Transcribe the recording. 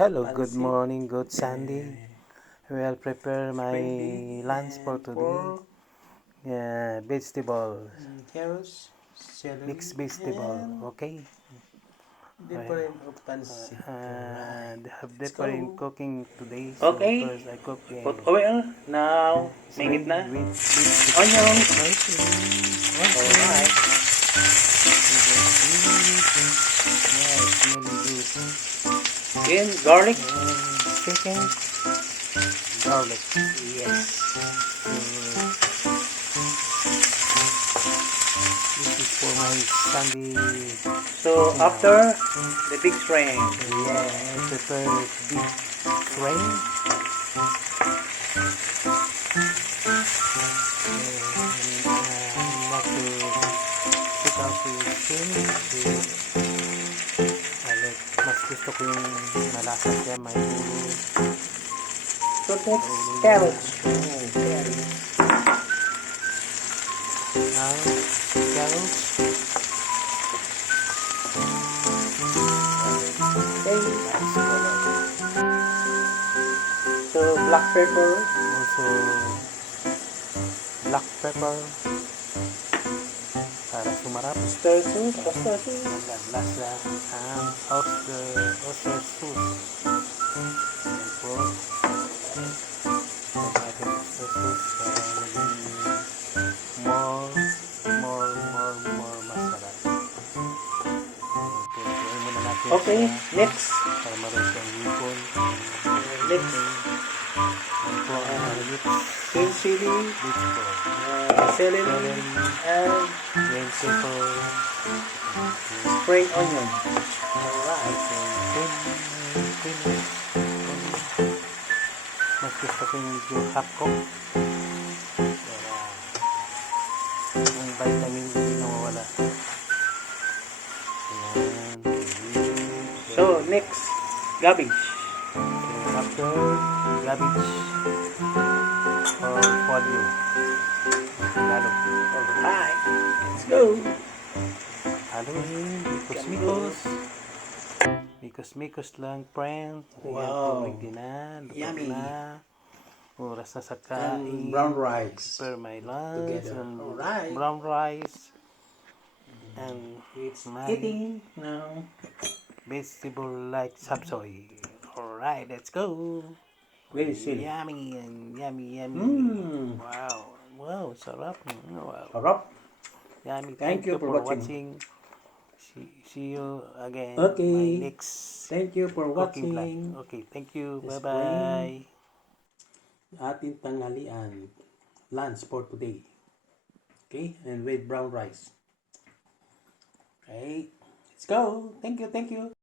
Hello, good pancit, morning, good Sunday. We'll prepare my spring pea, lunch for and today. pork, Vegetables, carrots, celery, mixed vegetable, and okay? different of pancit. Alright, They have let's different go. cooking today. So Okay, first I cook put oil. Now, spring mainit na. with vegetable. Onions. Alright. Alright. Yeah, it's really good. Then, garlic. And chicken, garlic. Yes. This is for my Sunday. So, after the big shrimp. Yeah, I prepare big shrimp. Not to take out the skin. Mas gusto ko yung malasa siya, may ulo. So, next, carrots. Carrots. Now, carrots. Okay. Nice color. So, black pepper. Also, black pepper. Para sumarap. Oyster sauce. Oyster sauce. Lasa ang oyster sauce. Yan po. Natin oyster sauce para maging more masarap. Punutuin muna natin Okay, siya next. para maroon siyang hipon. Next. Yan po ang maliit. Green chili. Celery. And Green pepper. spring onion. Alright. Mas gusto ko yung half cook para ang vitamin D nawawala. Ayan. So, next. Cabbage. So, after cabbage or folio. Tagalog. Alright. Let's go. Haluin. Mikos lang, friend. Wow. Ayan, na. Luto Yummy. na. Oras na sa kain. And brown rice. Prepare my lunch. Together. And Alright. brown rice. And It's my eating now. vegetable like sapsoy. Alright, let's go. Very silly. Yummy and yummy. Wow. Wow, sarap. Wow. Sarap. Yummy. Thank you for watching. See you again. Okay. My next Thank you for cooking watching. vlog. Okay, thank you. This Bye-bye. Ating tanghalian. Lunch for today. Okay, and with brown rice. Okay, let's go. Thank you.